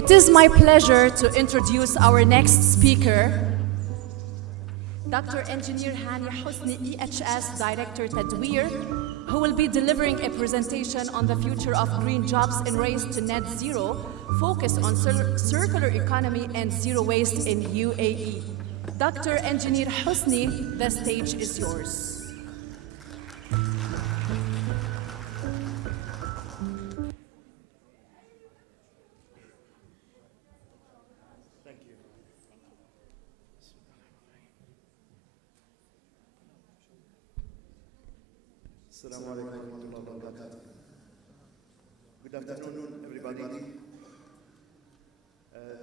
It is my pleasure to introduce our next speaker, Dr. Engineer Hani Hosni, EHS Director Tadweer, who will be delivering a presentation on the future of green jobs in race to net zero, focus on circular economy and zero waste in UAE. Dr. Engineer Hosni, the stage is yours. Assalamu alaikum wa rahmatullahi wa barakatuh. Good afternoon, everybody.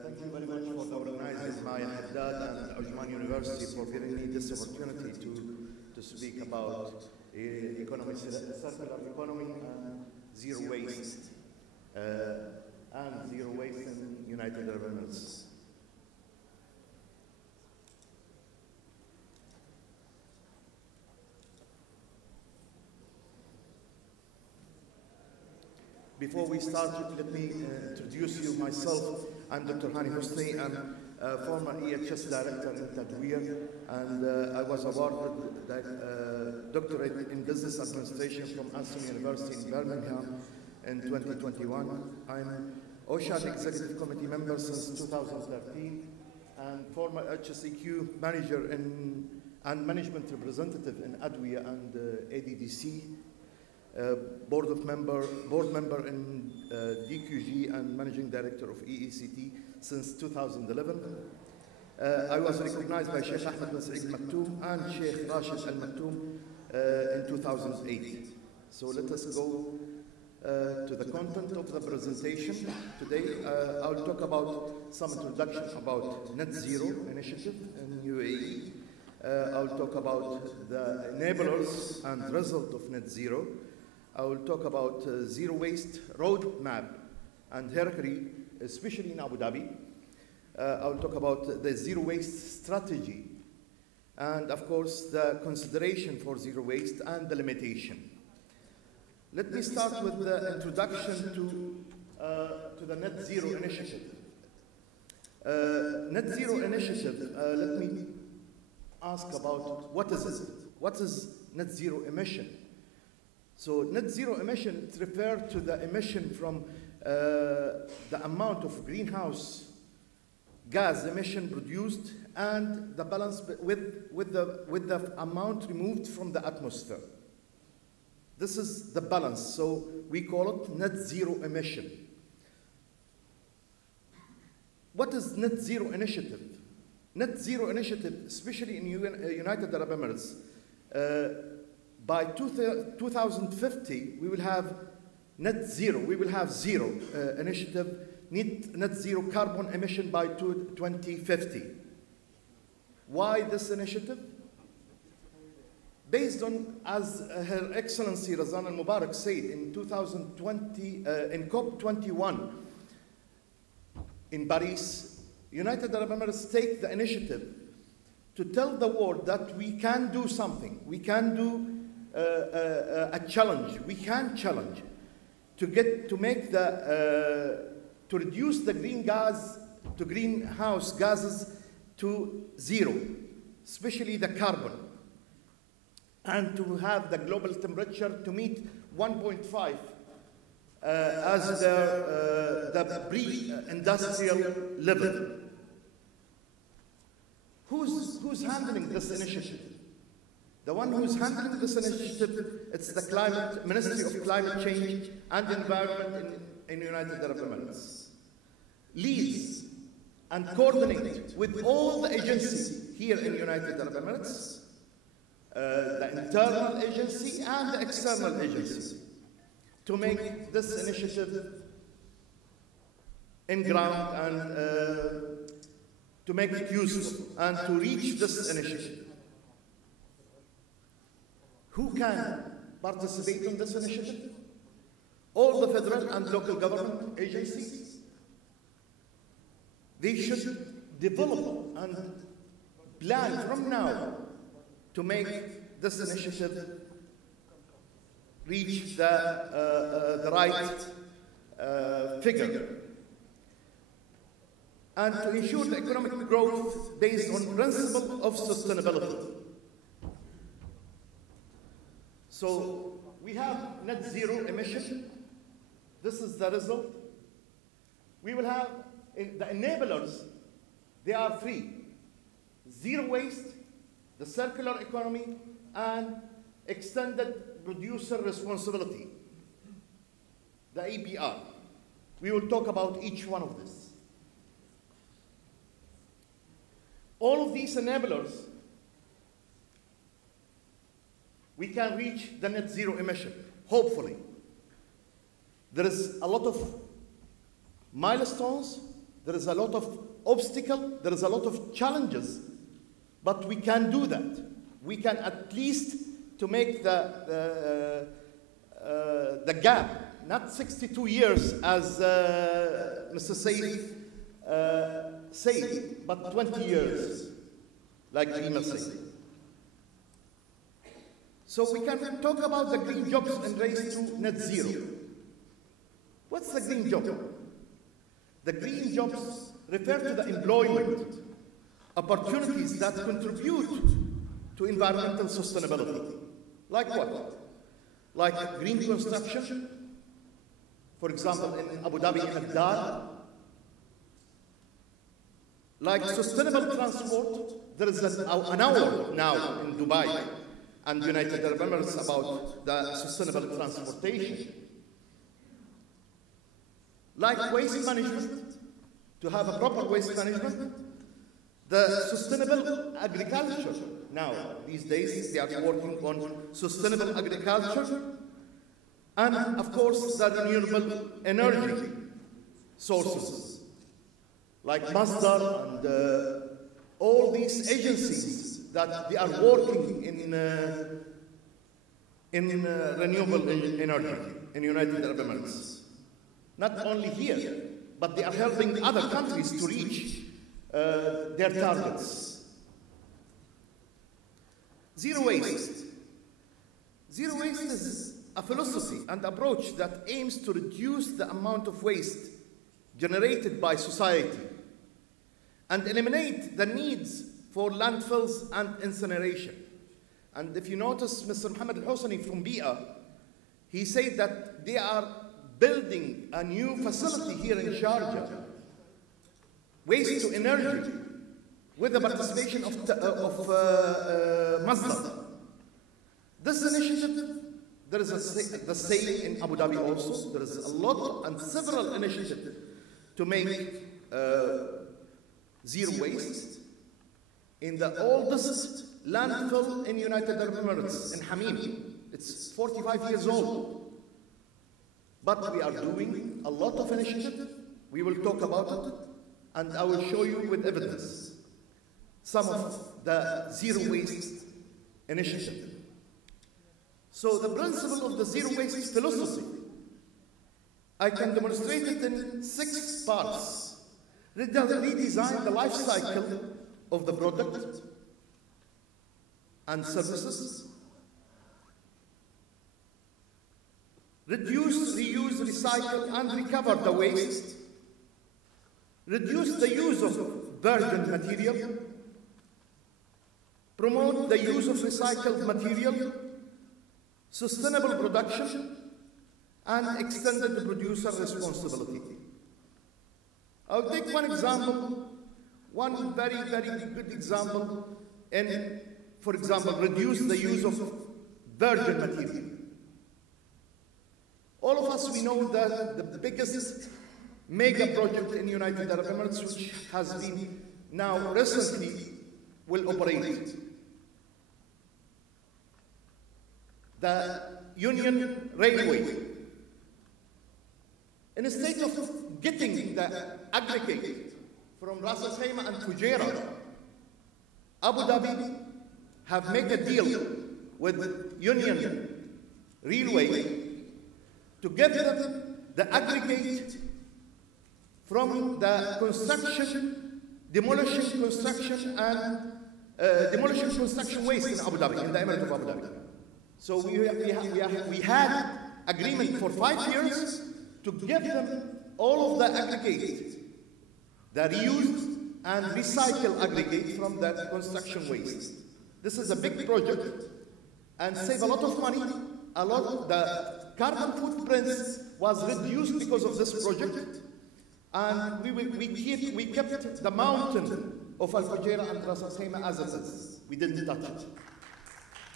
Thank you very much for organizing my Haddad and Ajman University for giving me this opportunity to speak about circular economy and zero waste, in United Arab Emirates. Before we start, let me introduce you myself. I'm Dr. Hani Hosni. I'm a former EHS Director in Tadweer, and I was awarded Doctorate in Business Administration from Ajman University in Birmingham in 2021. I'm OSHA Executive Committee member since 2013, and former HSEQ Manager and Management Representative in ADWIA and ADDC. Board member in DQG and Managing Director of EECT since 2011. I was recognized by Sheikh Ahmed bin Saeed Al Maktoum and Sheikh Rashid Al Maktoum in 2008. So let us go to the content of the presentation. Today I'll talk about some introduction about Net Zero initiative in UAE. I'll talk about the enablers and result of Net Zero. I will talk about zero waste roadmap and hierarchy, especially in Abu Dhabi. I will talk about the zero waste strategy, and of course the consideration for zero waste and the limitation. Let me start with the introduction to the Net Zero initiative. Net Zero initiative, let me ask about what is it? What is net zero emission? So net zero emission refers to the emission from the amount of greenhouse gas emission produced and the balance with the amount removed from the atmosphere. This is the balance, so we call it net zero emission. What is net zero initiative? Net zero initiative, especially in United Arab Emirates, by 2050, we will have net zero. We will have zero initiative, net zero carbon emission by 2050. Why this initiative? Based on, as Her Excellency Razan Al-Mubarak said in 2020, in COP21 in Paris, United Arab Emirates take the initiative to tell the world that we can do something. We can do a challenge. We can challenge to reduce the greenhouse gases to zero, especially the carbon, and to have the global temperature to meet 1.5 as the pre-industrial level. Who's handling this initiative? The one who's handling this initiative, it's the Ministry of Climate Change and Environment in United Arab Emirates. Leads and coordinate with all the agencies here in United Arab Emirates, the internal agency and the external agency, to make this initiative in ground and to make it useful and to reach this initiative. Who can participate in this initiative? All the federal and local government agencies. They should develop and plan from now to make this initiative reach the right figure. and to ensure the economic growth based on principle of sustainability. So we have net zero emission. This is the result. We will have the enablers. They are three: zero waste, the circular economy, and extended producer responsibility, the EPR. We will talk about each one of these. All of these enablers, we can reach the net zero emission, hopefully. There is a lot of milestones, there is a lot of obstacles, there is a lot of challenges, but we can do that. We can at least to make the gap, not 62 years as Mr. Saif said, but 20 years, like Rima said. So we can talk about the green jobs and race to net zero. What's the green job? The green jobs refer to the employment opportunities that contribute to environmental sustainability. Like what? Like green construction, for example, in Abu Dhabi and Dar. Like sustainable transport, there is an hour now in Dubai and United Arab Emirates about the sustainable transportation. Like waste management, to have a proper waste management, the sustainable agriculture. Now, these days, they are working on sustainable agriculture, and of course, the renewable energy sources, like Masdar and all these agencies that they are working in renewable energy in United Arab Emirates. Not only here, but they are helping other countries to reach their targets. Zero waste. Zero waste is a philosophy and approach that aims to reduce the amount of waste generated by society and eliminate the needs for landfills and incineration. And if you notice, Mr. Mohammed Al-Hosani from BIA, he said that they are building a new facility here in Sharjah, waste to energy, with the participation of Masdar. This initiative, there is the same in Abu Dhabi also. There is a lot and several initiatives to make zero waste. In the oldest landfill in United Arab Emirates, in Hamim, it's 45 years old. But we are doing a lot of initiatives. We will talk about it, and I will show you with evidence some of the zero waste initiative. So the principle of the zero waste philosophy, I can demonstrate it in 6 parts. Redesign the life cycle of the product and services. Reduce, reuse, recycle, and recover the waste. Reduce the use of virgin material. Promote the use of recycled material. Sustainable production, and extended producer responsibility. I'll take one example, one very, very good example, and for example, reduce the use of virgin material. All of us, we know that the biggest mega project in United Arab Emirates, which has been now recently will operate, the Union Railway. Instead of getting the aggregate from Ras Al Khaimah and Fujairah, Abu Dhabi have made a deal with Union Railway to give them the aggregate from the construction, demolition construction, and demolition construction waste in Abu Dhabi, in the Emirate of Abu Dhabi. So we had agreement for 5 years to give them all of the aggregate, the reuse and recycle aggregate from the construction waste. This is a big project and save a lot of money. The carbon footprints was reduced because of this project, and we kept the mountain of Al Fujairah and Ras Al Khaimah as it is. We didn't touch it.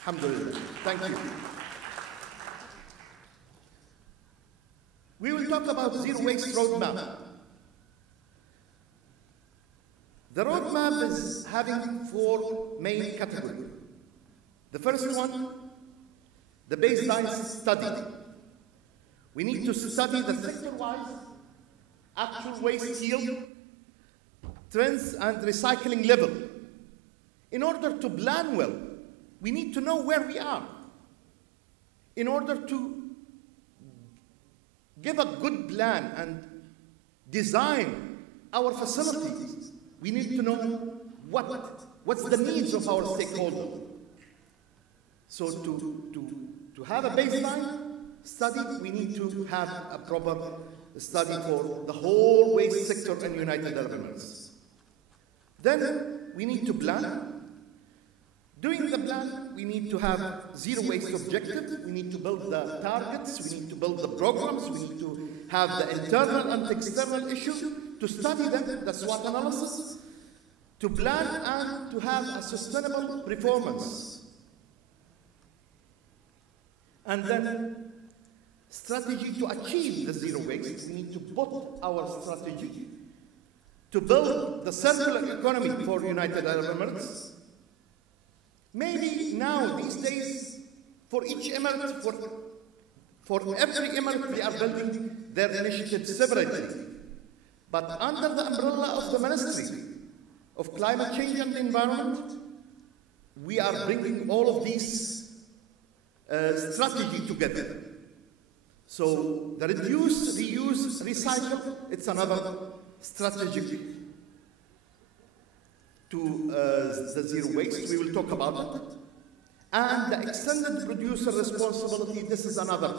Alhamdulillah. Thank you. We will talk about zero waste roadmap. The roadmap is having 4 main categories. The first one, the baseline study. We need to study the sector-wise actual waste yield, trends, and recycling level. In order to plan well, we need to know where we are. In order to give a good plan and design our facilities, we need to know what's the needs of our stakeholders. So to have a baseline study, we need to have a proper study for the whole waste sector in United Arab Emirates. Then we need to plan. During the plan, we need to have zero waste objective. We need to build the targets. We need to build the programs. We need to have the internal and external issues, to study them, the SWOT analysis, to plan and to have a sustainable performance. And then strategy to achieve the zero waste. We need to put our strategy to build the circular economy for United Arab Emirates. Maybe now, these days, for each emirate, for every emirate, they are building their initiatives separately. But under the umbrella of the Ministry of Climate Change and Environment, we are bringing all of these strategy together. So the reduce, reuse, recycle, it's another strategy to the zero waste. We will talk about it. And the extended producer responsibility, this is another.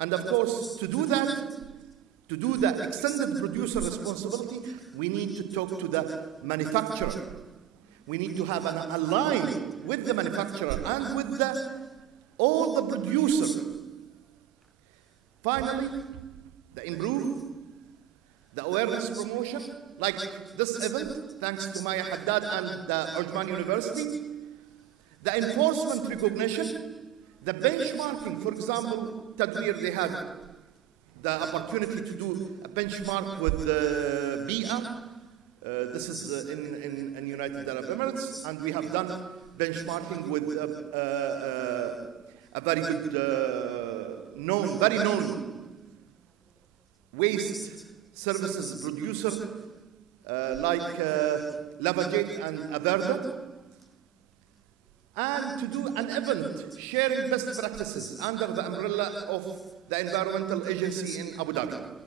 And of course, to do that, to do the extended producer responsibility, we need to talk to the manufacturer. We need to have an align with the manufacturer and with all the producers. Finally, the improve, the awareness promotion, like this event, thanks to Maya Haddad and the Ajman University, the enforcement recognition, the benchmarking. For example, Tadweer, they had the opportunity to do a benchmark with BIA. This is in United Arab Emirates, and we have done benchmarking with a very good, very known waste services producer like Lavagate and Averda, and to do an event sharing best practices under the umbrella of the Environmental Agency in Abu Dhabi.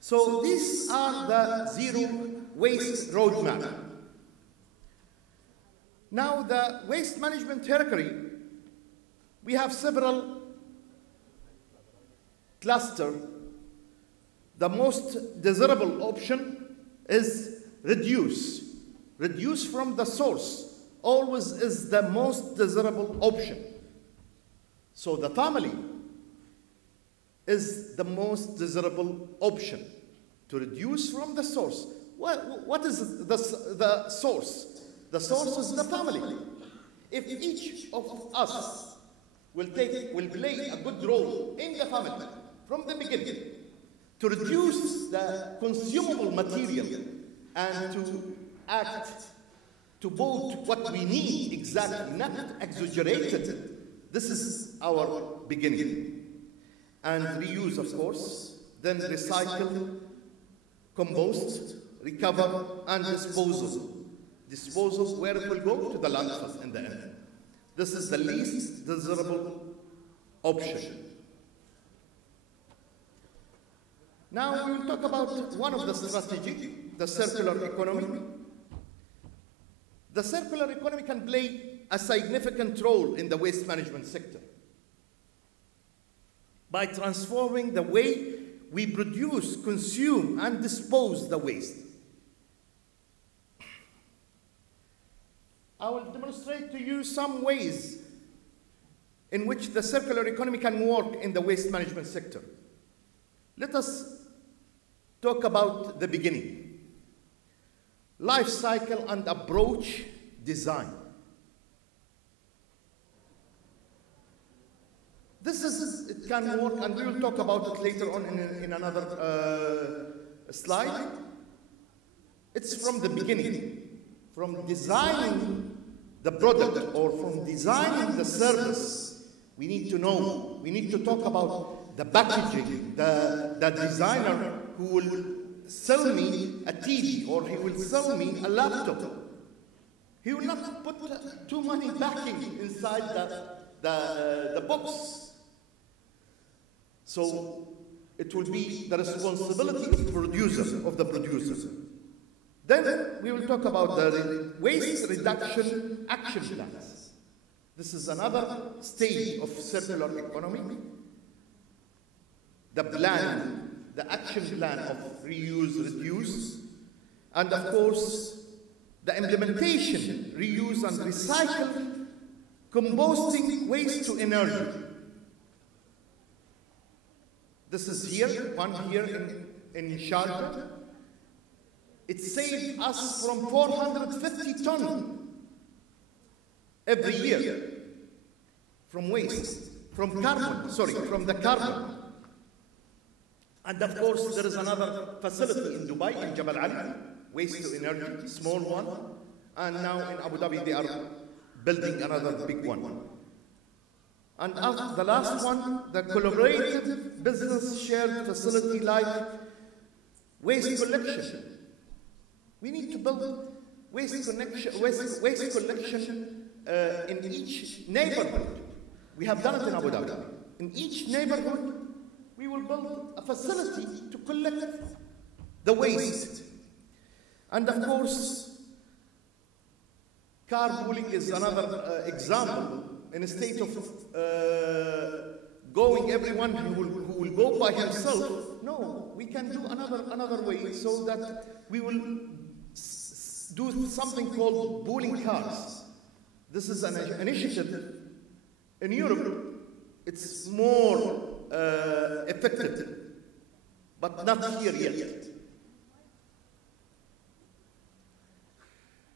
So these are the zero waste roadmap. Now the waste management hierarchy, we have several clusters. The most desirable option is reduce. Reduce from the source always is the most desirable option. So the family is the most desirable option to reduce from the source. What is the source? The source is the family. If each of us will play a good role in the family from the beginning to reduce the consumable material and to act to both what we need exactly, not exaggerated. This is our beginning. And reuse, of course, then recycle, compost, recover, and disposal. Disposal, where it will go? To the landfill in the end. This is the least desirable option. Now we will talk about one of the strategies, the circular economy. The circular economy can play a significant role in the waste management sector by transforming the way we produce, consume, and dispose the waste. I will demonstrate to you some ways in which the circular economy can work in the waste management sector. Let us talk about the beginning. Life cycle and approach design. It can work, and we will talk about it later on in another slide. It's from the beginning, from designing the product or from designing the service. We need to know, we need to talk about the packaging, the designer who will sell me a TV or he will sell me a laptop. He will not put too many backing inside the box. So it will be the responsibility of the producer. Then we will talk about the waste reduction action plans. This is another stage of circular economy. The plan, the action plan of reuse, reduce, and of course, the implementation, reuse and recycle, composting waste to energy. This is one here in Sharjah. It saved us from 450 tons every year from waste, from the carbon. And of course, there is another facility in Dubai, in Jabal Ali, waste to energy, small one. And now in Abu Dhabi, they are building another big one. And the last one, the collaborative business shared facility like waste collection. We need to build waste collection in each neighborhood. We have done it in Abu Dhabi. In each neighborhood, we will build a facility to collect the waste. And of course, carpooling is another example. In a state of going everyone who will go by himself. No, we can do another way so that we will do something called pooling cars. This is an initiative in Europe. It's more effective, but not here yet.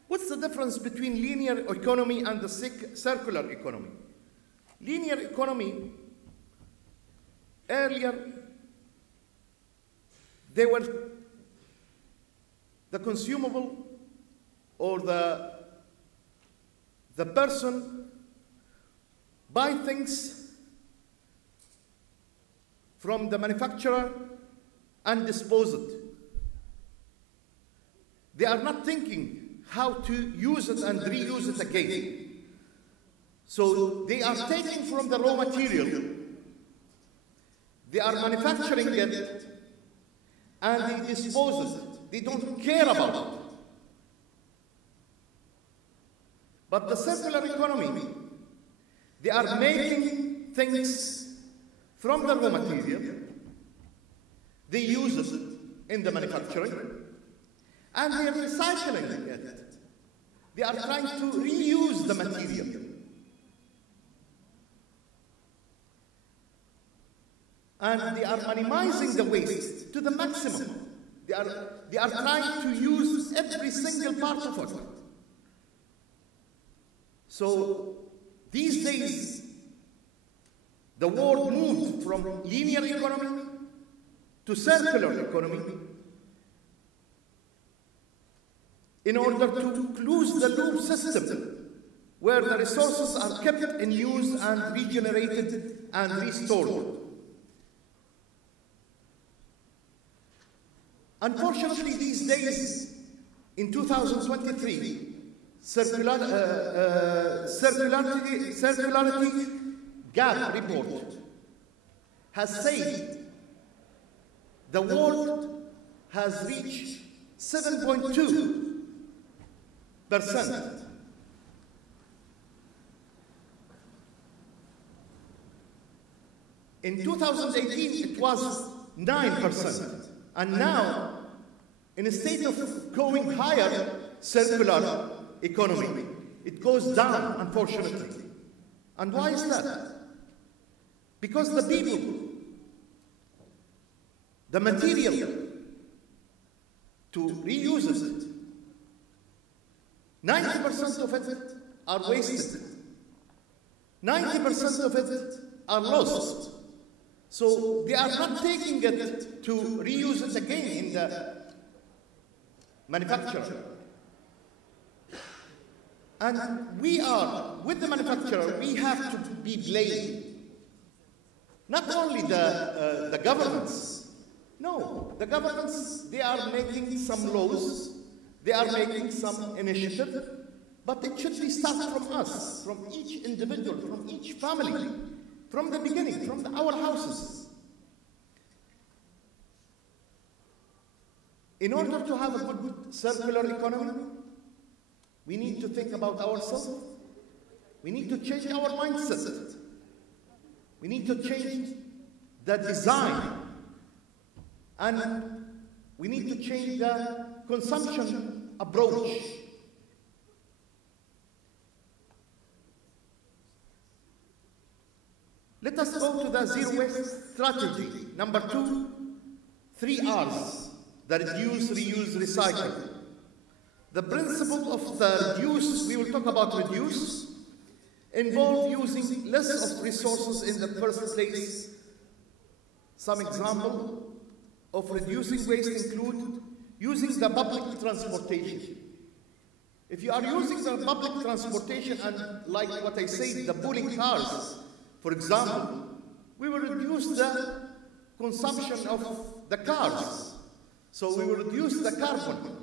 What's the difference between linear economy and the circular economy? Linear economy, earlier, they were the consumable or the person buy things from the manufacturer and dispose it. They are not thinking how to use it and reuse it again. So they are taking from the raw material, they are manufacturing it, and they dispose it. They don't care about it. But the circular economy, they are making things from the raw material, they use it in the manufacturing, and they are recycling it. They are trying to reuse the material. And they are minimizing the waste to the maximum. They are trying to use every single part of it. So these days, the world moved from linear economy to circular economy in order to close the loop system where the resources are kept in use and regenerated and restored. Unfortunately, these days, in 2023, circularity gap report has said the world has reached 7.2%. In 2018, it was 9%. And now, in a state of going higher, circular economy, it goes down, unfortunately. And why is that? Because the people, the material to reuse it, 90% of it are wasted. 90% of it are lost. So they are not taking it to reuse it again in the manufacturer. And we are, with the manufacturer, we have to be blamed. Not only the governments. No, the governments, they are making some laws, they are making some initiative, but it should be started from us, from each individual, from each family, from the beginning, from our houses. In order to have a good circular economy, we need to think about ourselves. We need to change our mindset. We need to change the design. And we need to change the consumption approach. Let us go to the zero waste strategy. Number 2, 3 R's, the reduce, reuse, recycle. The principle of the reduce, we will talk about reduce, involve using less of resources in the first place. Some example of reducing waste include using the public transportation. If you are using the public transportation and, like what I said, the pooling cars, for example, we will reduce the consumption of the cars. So we will reduce the carbon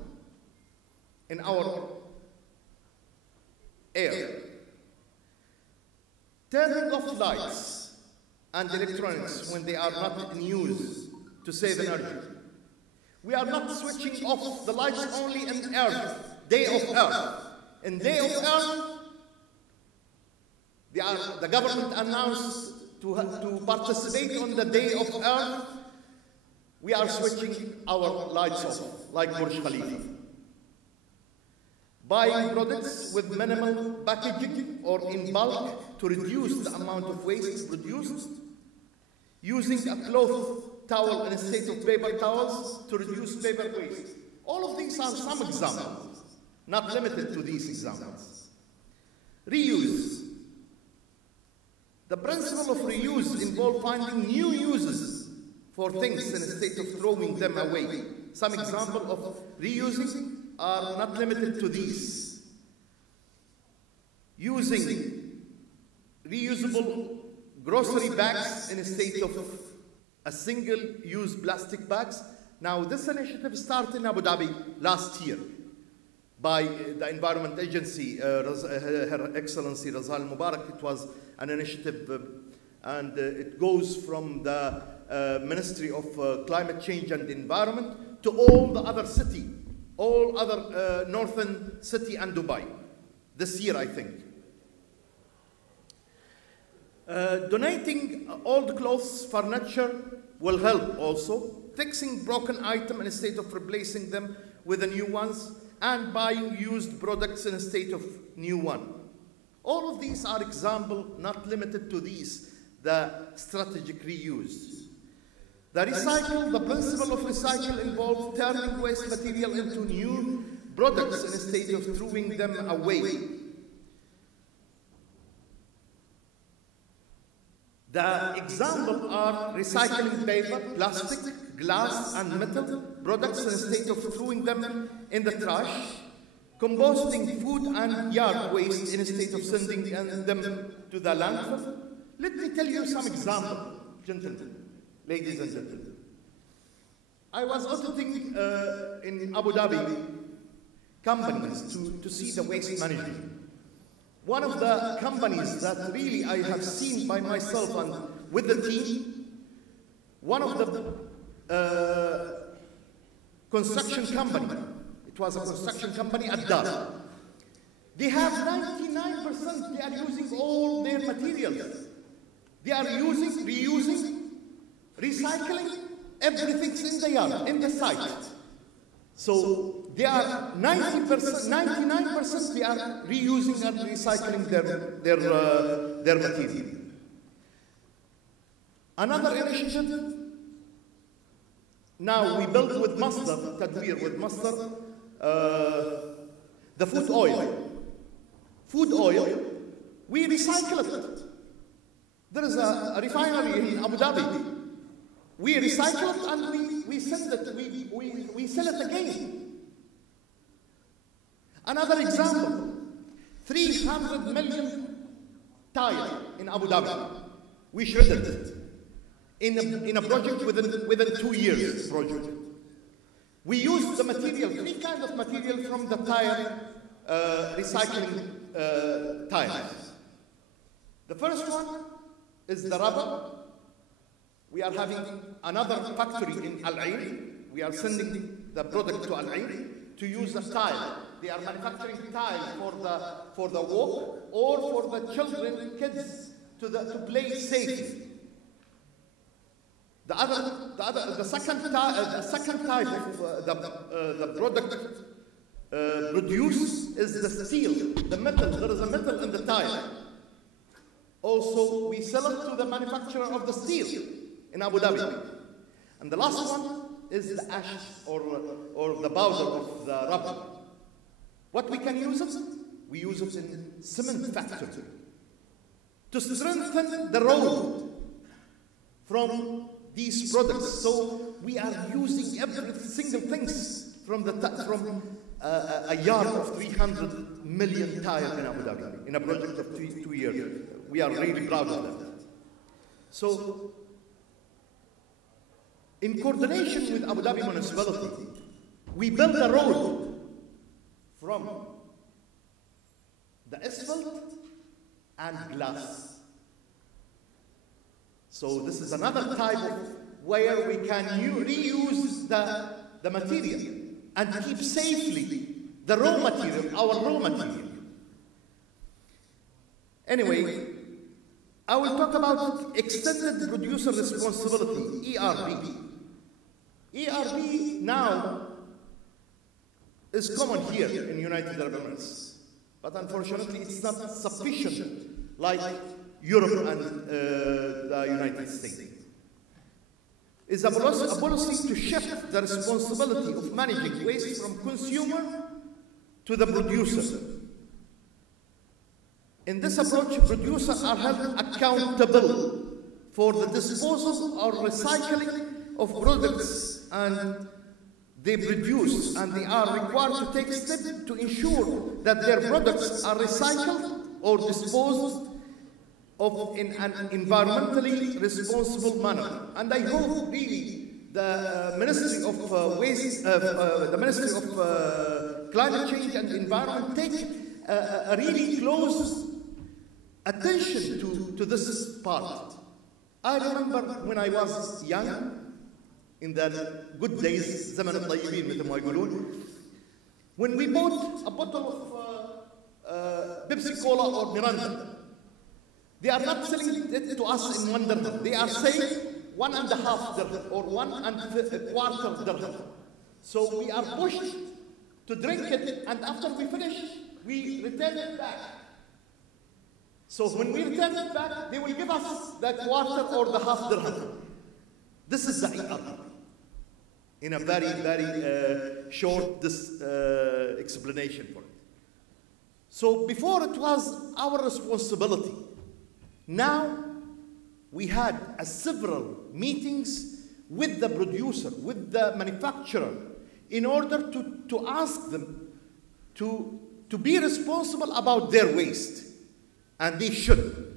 in our air. Turning off lights and electronics when they are not in use to save energy. We are not switching off the lights only in Earth, Day of Earth. In Day of Earth, the government announced to participate on the Day of Earth. We are switching our lights off, like Burj Khalifa. Buying products with minimal packaging or in bulk to reduce the amount of waste produced. Using a cloth towel instead of paper towels to reduce paper waste. All of these are some examples, not limited to these examples. Reuse. The principle of reuse involves finding new uses for things instead of throwing them away. Some examples of reusing are not limited to these. Using reusable grocery bags instead of a single-use plastic bags. Now, this initiative started in Abu Dhabi last year by the Environment Agency, Her Excellency Razal Mubarak. It was an initiative, and it goes from the Ministry of Climate Change and Environment to all the other city, all other northern city and Dubai, this year, I think. Donating old clothes, furniture will help also. Fixing broken items instead of replacing them with the new ones, and buying used products instead of new one. All of these are examples, not limited to these, the strategic reuse. The principle of recycle involves turning waste material into new products instead of throwing them away. The examples are recycling paper, plastic, glass, and metal products instead of throwing them in the trash, composting food and yard waste instead of sending them to the landfill. Let me tell you some examples, gentlemen, ladies and gentlemen. I was auditing in Abu Dhabi companies to see the waste management. One of the companies that really I have seen by myself and with the team, one of the construction company, it was a construction company at Dar. They have 99%, they are using all their materials. They are using, reusing, recycling Everything's in the yard, in the site. So they are 90%, 99% they are reusing and recycling their material. Another initiative, now we build with Masdar, Tadweer with Masdar, the food oil. Food oil, we recycle it. There is a refinery in Abu Dhabi. We recycle it and we send it, we sell it again. Another example, 300 million tire in Abu Dhabi. We shredded it in a project within 2 years project. We used the material, 3 kinds of material from the tire recycling tires. The first one is the rubber. We are having another factory in Al Ain. We are sending the product to Al Ain to use the tile. They are manufacturing tile for the walk or for the children, kids, to play safely. The second type of the product produced is the steel, the metal. There is a metal in the tire. Also, we sell it to the manufacturer of the steel in Abu Dhabi. And the last one is the ash or the powder of the rubber. What we can use it? We use it in cement factory to strengthen the road from these products. So we are using every single thing from a yard of 300 million tires in Abu Dhabi in a project of 2 years. We are really proud of that. So, in coordination with Abu Dhabi Municipality, we built a road from the asphalt and glass. So this is another type of where we can reuse the material and keep safely the raw material, our raw material. Anyway, I will talk about extended producer responsibility, ERB. ERB now is common here in United Arab Emirates, but unfortunately it's not sufficient like Europe and the United States. It's a policy to shift the responsibility of managing waste from consumer to the producer. In this approach, producers are held accountable for the disposal or recycling of products and they produce, and they are required to take steps to ensure that their products are recycled or disposed of in an environmentally responsible manner. And I hope really the Ministry of the Ministry of Climate Change and Environment take a really close attention to this part. I remember when I was young, in the good days, زمن الطيبين مثل ما يقولون, when we bought a bottle of Pepsi Cola or Miranda, they are not selling it to us in 1 dirham. They are saying 1.5 dirham or 1.25 dirham. So we are pushed to drink it, and after we finish, we return it back. So when we return it back, they will give us that quarter or the half dirham. This is the ERB. In a very, very short explanation for it. So before it was our responsibility. Now we had several meetings with the producer, with the manufacturer, in order to ask them to be responsible about their waste. And they should.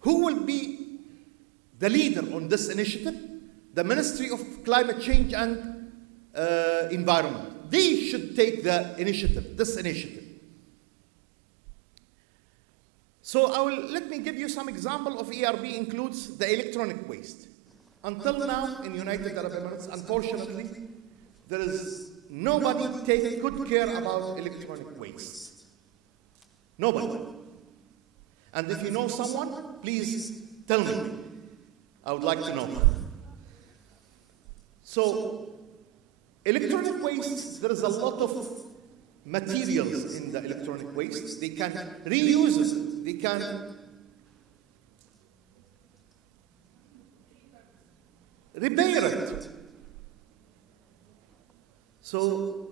Who will be the leader on this initiative? The Ministry of Climate Change and Environment. They should take the initiative, this initiative. So let me give you some example of ERB includes the electronic waste. Until now in United Arab Emirates, unfortunately, there is nobody taking good care about electronic waste. Nobody. And if you know someone, please tell me. I would like to know. So electronic waste, there is a lot of materials in the electronic waste. They can reuse it. They can repair it. So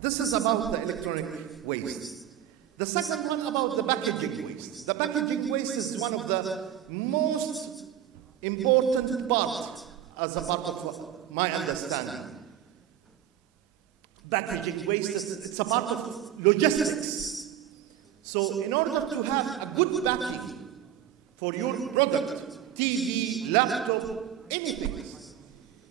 this is about the electronic waste. The second one about the packaging waste. The packaging waste is one of the most important part as a part of my understanding. Packaging waste, it's a part of logistics. So in order to have a good packing for your product, TV, laptop, anything,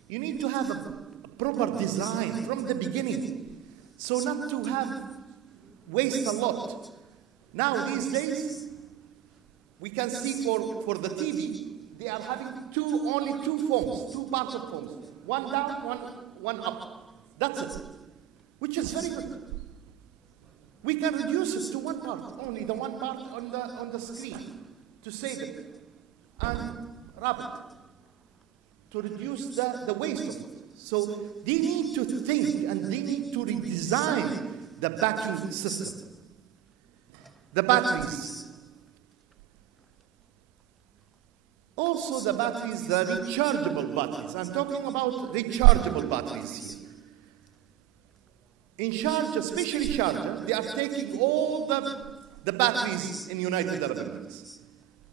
you need to have a proper design from the beginning, so not to have waste a lot. Now these days, we can see for the TV, they are having only two foams, two parts of foams, one down, one up. That's it, which is very good. We can reduce it to one part, only the one part on the screen, to save it and wrap it, to reduce the waste of it. So they need to think and they need to redesign the packing system. The batteries. Also the batteries, the rechargeable batteries. I'm talking about rechargeable batteries here. In Sharjah, especially Sharjah, they are taking all the batteries in United Arab Emirates.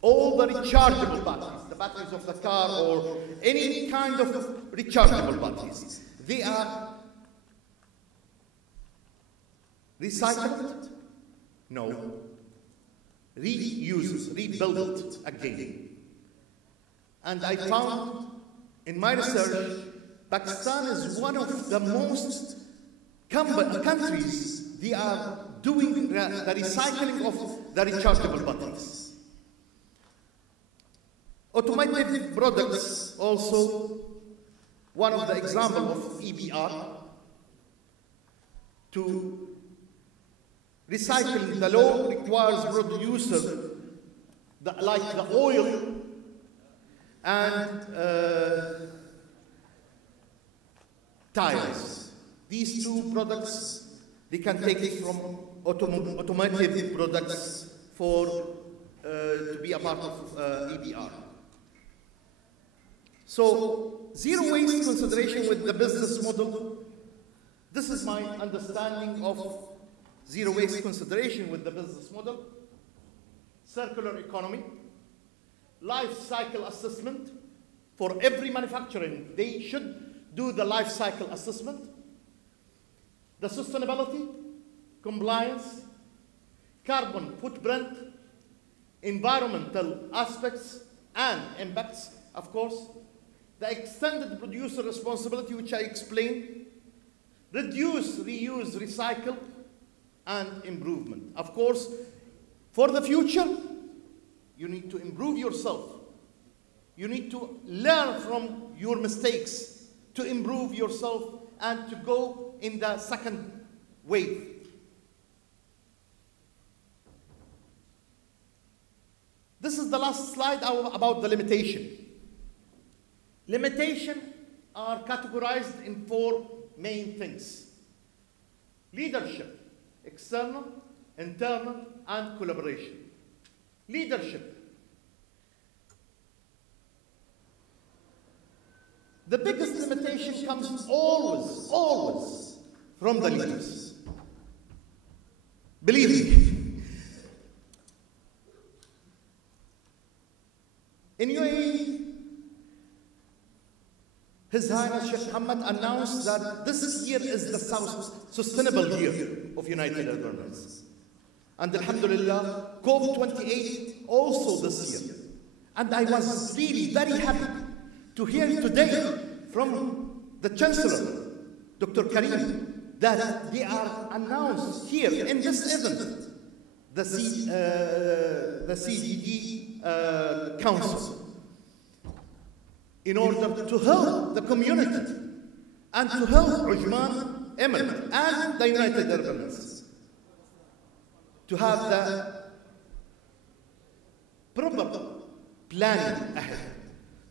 All the rechargeable batteries, the batteries of the car or any kind of rechargeable batteries. They are recycled? No. Reused, rebuilt again. And I found in my research, Pakistan is one of the most countries they are doing the recycling of the rechargeable batteries. Automotive products also, one of the examples of EBR, to recycling. The law requires producer, like the oil and tires. These two products, they can take it from automotive products to be a part of EBR. So, zero waste consideration with the business model. This is my understanding of zero waste consideration with the business model. Circular economy. Life cycle assessment. For every manufacturing, they should do the life cycle assessment. The sustainability, compliance, carbon footprint, environmental aspects and impacts, of course. The extended producer responsibility, which I explained, reduce, reuse, recycle, and improvement. Of course, for the future, you need to improve yourself. You need to learn from your mistakes to improve yourself and to go in the second wave. This is the last slide about the limitation. Limitations are categorized in 4 main things: leadership, external, internal, and collaboration. Leadership. The biggest limitation comes always from the leaders. Believe me. In UAE, His Highness Sheikh Hamad announced that this year is the sustainable year of United Arab Emirates. And Alhamdulillah, COP28 also this year. And I was really very happy to hear today from the Chancellor, Dr. Karim, that they are announced here in this event, the CDD Council, in order to help the community and to help Ajman Emirate and the United Arab Emirates to have the proper planning ahead.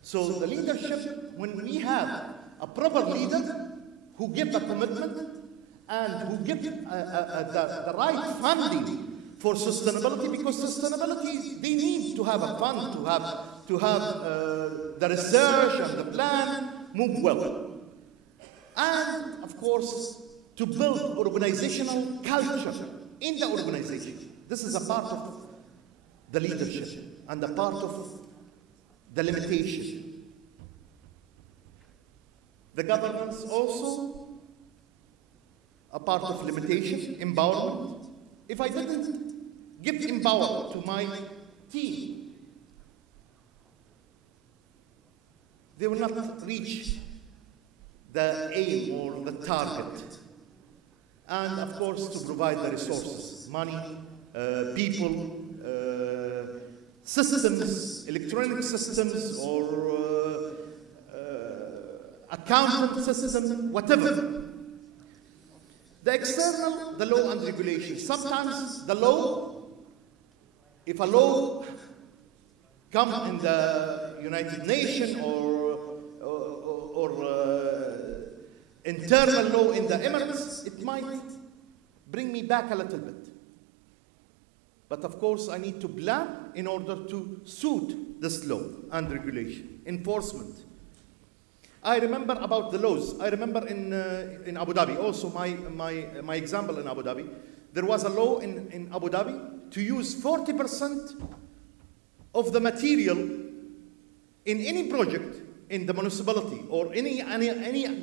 So the leadership, when we have a proper leader who give a commitment and who give the right funding for sustainability, because sustainability, they need to have a fund, to have the research and the plan move well. And of course, to build organizational culture in the organization. This is a part of the leadership and a part of the limitation. The governance also a part of limitation, empowerment. If I didn't give empowerment to my team, they will not reach the aim or the target. And of course, to provide the resources, money, people, systems, electronic systems, or accountant system, whatever. The external, the law and regulation. Sometimes the law, if a law come in the United Nations or internal law in the Emirates, it might bring me back a little bit. But of course, I need to plan in order to suit this law and regulation, enforcement. I remember about the laws. I remember in Abu Dhabi, also my example in Abu Dhabi, there was a law in Abu Dhabi to use 40% of the material in any project in the municipality or any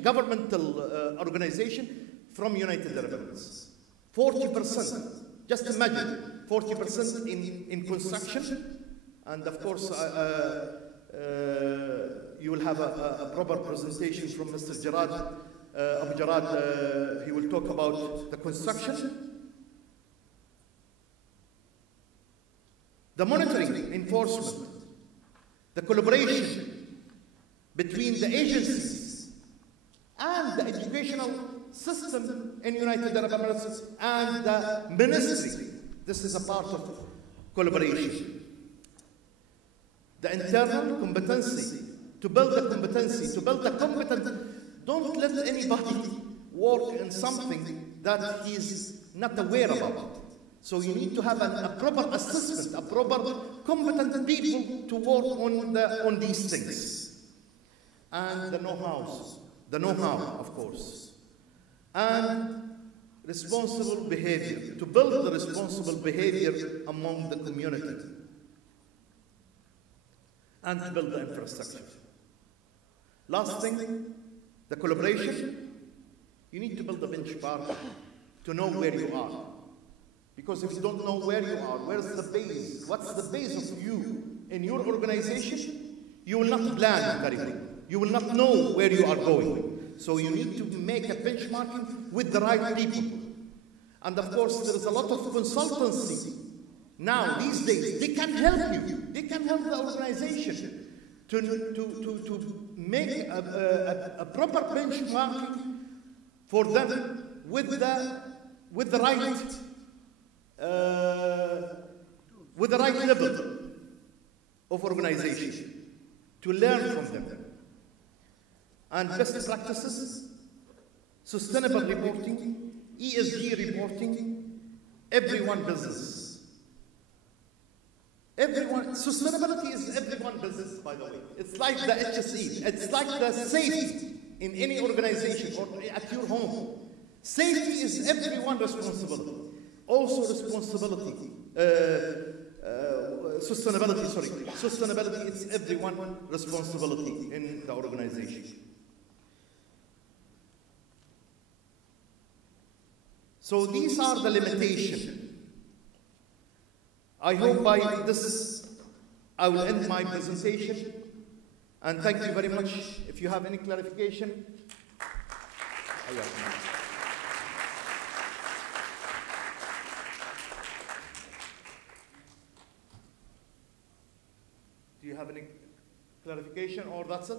governmental organization from United Arab Emirates. 40%. Just imagine, 40% in construction, and of course, you will have a proper presentation from Mr. Jarad, Abu Jarad. He will talk about the construction. The monitoring, enforcement, the collaboration between the agencies and the educational system in United Arab Emirates and the ministry. This is a part of collaboration. The internal competency, to build the competency, to build the competence. Don't let anybody work in something that he's not aware about. So you need to have a proper assessment, a proper competent people to work on these things. And the know-how, of course. And responsible behavior, to build the responsible behavior among the community. And to build the infrastructure. Last thing, the collaboration. You need to build a benchmark to know where you are. Because if you don't know where you are, where's the base? What's the base of you in your organization? You will not plan very well. You will not know where you are going. So you need to make a benchmarking with the right people. And of course, there is a lot of consultancy. Now, these days, they can help you. They can help the organization to make a proper benchmarking for them with the right level of organization to learn from them. And best practices, sustainable reporting, ESG reporting, everyone business. Sustainability is everyone business, by the way. It's like the HSE. It's like the safety in any organization or at your home. Safety is everyone responsibility. Also responsibility, sustainability, it's everyone responsibility in the organization. So these are the limitations. I hope by this I will end my presentation, and thank you very much. If you have any clarification. Do you have any clarification, or that's it?